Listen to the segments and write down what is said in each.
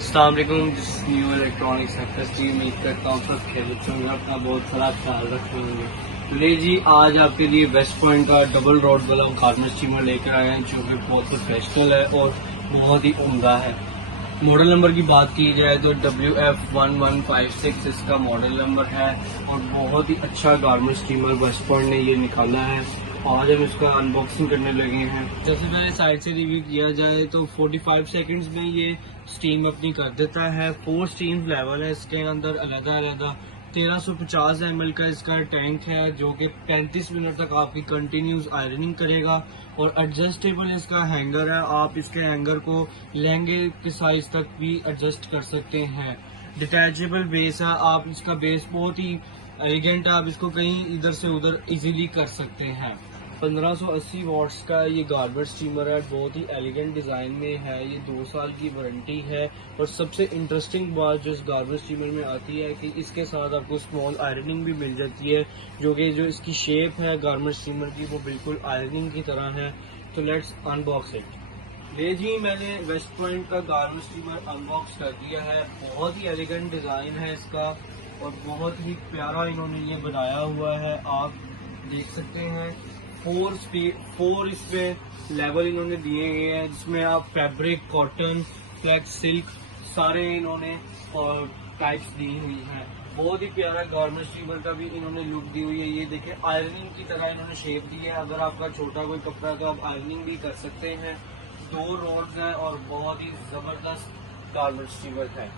अस्सलाम वालेकुम। New electronics sector की उम्मीद करता हूँ सब खेल होंगे, अपना बहुत सारा ख्याल रखे होंगे। तो ले जी, आज आपके लिए वेस्ट पॉइंट का डबल रॉड वाला गार्डन स्टीमर लेकर आए हैं जो कि बहुत प्रोफेशनल है और बहुत ही उम्दा है। मॉडल नंबर की बात की जाए तो WF1156 इसका मॉडल नंबर है और बहुत ही अच्छा गार्डन स्टीमर वेस्ट पॉइंट ने ये निकाला है। आज हम इसका अनबॉक्सिंग करने लगे हैं। जैसे मैंने साइड से रिव्यू किया जाए तो 45 सेकंड्स में ये स्टीम अपनी कर देता है। 4 स्टीम लेवल है इसके अंदर, अलग अलग 1350 ml का इसका टैंक है जो कि 35 मिनट तक आपकी कंटिन्यूस आयरनिंग करेगा। और एडजस्टेबल इसका हैंगर है, आप इसके हैंगर को लहंगे के साइज तक भी एडजस्ट कर सकते हैं। डिटैचेबल बेस है, आप इसका बेस बहुत ही एलिगेंट है, आप इसको कहीं इधर से उधर इजीली कर सकते हैं। 1580 वॉट्स का ये गार्बेज स्टीमर है, बहुत ही एलिगेंट डिजाइन में है। ये 2 साल की वारंटी है। और सबसे इंटरेस्टिंग बात जो इस गार्बेज स्टीमर में आती है कि इसके साथ आपको स्मॉल आयरनिंग भी मिल जाती है, जो कि जो इसकी शेप है गार्बेज स्टीमर की वो बिल्कुल आयरनिंग की तरह है। तो लेट्स अनबॉक्स इट। ले जी, मैंने वेस्ट पॉइंट का गार्बेज स्टीमर अनबॉक्स कर दिया है। बहुत ही एलिगेंट डिजाइन है इसका और बहुत ही प्यारा इन्होंने ये बनाया हुआ है, आप देख सकते हैं। 4 इसमें लेवल इन्होंने दिए गए हैं जिसमें आप फैब्रिक, कॉटन, फ्लेक्स, सिल्क सारे इन्होंने टाइप्स दी हुई हैं। बहुत ही प्यारा गार्मेंट स्टीमर का भी इन्होंने लुक दी हुई है। ये देखिए आयरनिंग की तरह इन्होंने शेप दी है। अगर आपका छोटा कोई कपड़ा तो आप आयरनिंग भी कर सकते हैं। 2 रोड्स हैं और बहुत ही जबरदस्त गार्मेंट स्टीमर है।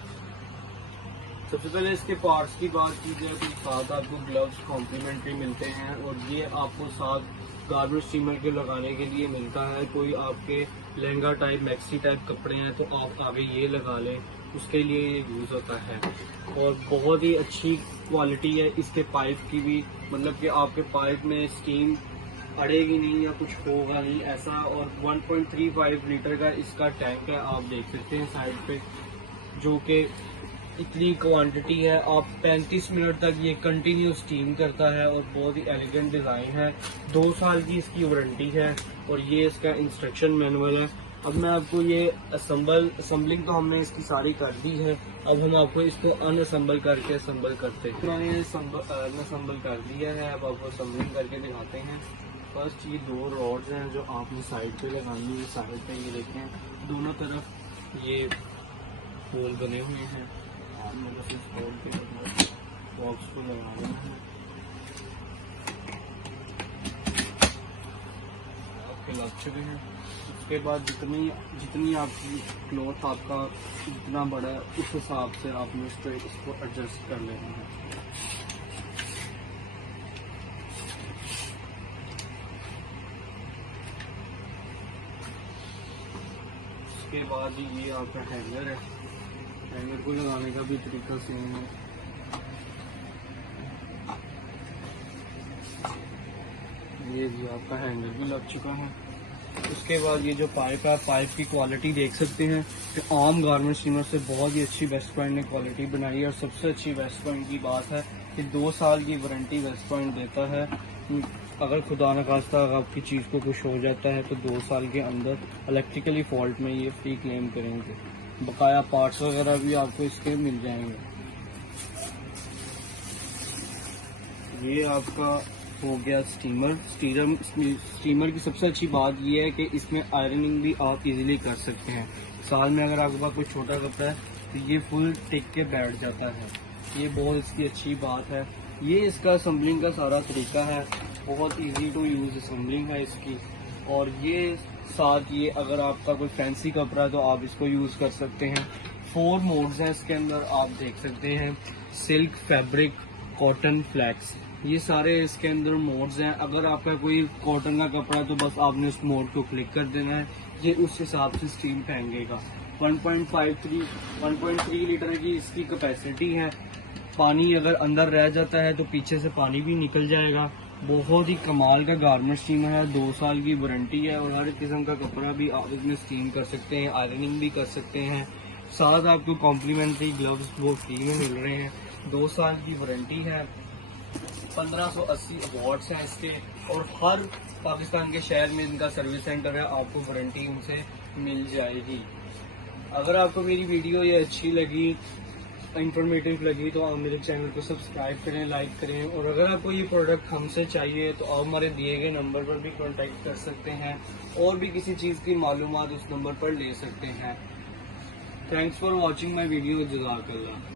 सबसे पहले इसके पार्ट्स की बात की जाए तो साथ आपको ग्लव्स कॉम्प्लीमेंट्री मिलते हैं और ये आपको साथ गार्मेंट स्टीमर के लगाने के लिए मिलता है। कोई आपके लहंगा टाइप, मैक्सी टाइप कपड़े हैं तो आप आगे ये लगा लें, उसके लिए ये यूज़ होता है। और बहुत ही अच्छी क्वालिटी है इसके पाइप की भी, मतलब कि आपके पाइप में स्टीम अड़ेगी नहीं या कुछ होगा नहीं ऐसा। और 1.35 लीटर का इसका टैंक है, आप देख सकते हैं साइड पे, जो कि इतनी क्वांटिटी है। आप 35 मिनट तक ये कंटिन्यू स्टीम करता है और बहुत ही एलिगेंट डिज़ाइन है। 2 साल की इसकी वारंटी है और ये इसका इंस्ट्रक्शन मैनुअल है। अब मैं आपको ये असेंबलिंग तो हमने इसकी सारी कर दी है, अब हम आपको इसको अनअसेंबल करके असेंबल करते हैं। मैंने अनअसेंबल कर दिया है, अब आपको असेंबलिंग करके दिखाते हैं। फर्स्ट ये 2 रॉड्स हैं जो आपने साइड पे लगानी है। साइड पे ये देखें दोनों तरफ ये होल बने हुए हैं, बॉक्स को लगा देना है। आपके लग चुके हैं। उसके बाद जितनी आपकी क्लॉथ आपका जितना बड़ा है उस हिसाब से आपने इसको एडजस्ट कर लेना है। उसके बाद ये आपका हैंगर है, हैंगर को लगाने का भी तरीका सेम है। ये जी आपका हैंगर भी लग चुका है। उसके बाद ये जो पाइप है, पाइप की क्वालिटी देख सकते हैं कि आम गार्मेंट स्टीमर से बहुत ही अच्छी वेस्ट पॉइंट ने क्वालिटी बनाई है। और सबसे अच्छी वेस्ट पॉइंट की बात है कि 2 साल की वारंटी वेस्ट पॉइंट देता है। अगर खुदा न खास्ता आपकी चीज़ को कुछ हो जाता है तो 2 साल के अंदर इलेक्ट्रिकली फॉल्ट में ये फ्री क्लेम करेंगे। बकाया पार्ट्स वगैरह भी आपको इसके मिल जाएंगे। ये आपका हो गया स्टीमर की सबसे अच्छी बात ये है कि इसमें आयरनिंग भी आप इजीली कर सकते हैं। साल में अगर आपके पास कोई छोटा कपड़ा है तो ये फुल टिक के बैठ जाता है। ये बहुत इसकी अच्छी बात है। ये इसका असेंबलिंग का सारा तरीका है, बहुत इजी टू यूज़ असेंबलिंग है इसकी। और ये साथ ये अगर आपका कोई फैंसी कपड़ा है तो आप इसको यूज़ कर सकते हैं। 4 मोड्स हैं इसके अंदर, आप देख सकते हैं। सिल्क, फैब्रिक, कॉटन, फ्लैक्स, ये सारे इसके अंदर मोड्स हैं। अगर आपका कोई कॉटन का कपड़ा है तो बस आपने उस मोड को क्लिक कर देना है, ये उस हिसाब से स्टीम फेंकेगा। 1.3 लीटर की इसकी कैपेसिटी है। पानी अगर अंदर रह जाता है तो पीछे से पानी भी निकल जाएगा। बहुत ही कमाल का गार्मेंट स्टीमर है, 2 साल की वारंटी है और हर किस्म का कपड़ा भी आप इसमें स्टीम कर सकते हैं, आयरनिंग भी कर सकते हैं। साथ आपको कॉम्प्लीमेंट्री ग्लव्स वो फ्री में मिल रहे हैं। 2 साल की वारंटी है। 1580 अवार्ड्स हैं इसके और हर पाकिस्तान के शहर में इनका सर्विस सेंटर है, आपको वारंटी उनसे मिल जाएगी। अगर आपको मेरी वीडियो ये अच्छी लगी, इंफॉर्मेटिव लगी, तो आप मेरे चैनल को सब्सक्राइब करें, लाइक करें। और अगर आपको ये प्रोडक्ट हमसे चाहिए तो आप हमारे दिए गए नंबर पर भी कांटेक्ट कर सकते हैं और भी किसी चीज़ की मालूमात उस नंबर पर ले सकते हैं। Thanks for watching my video. जज़ाकल्लाह।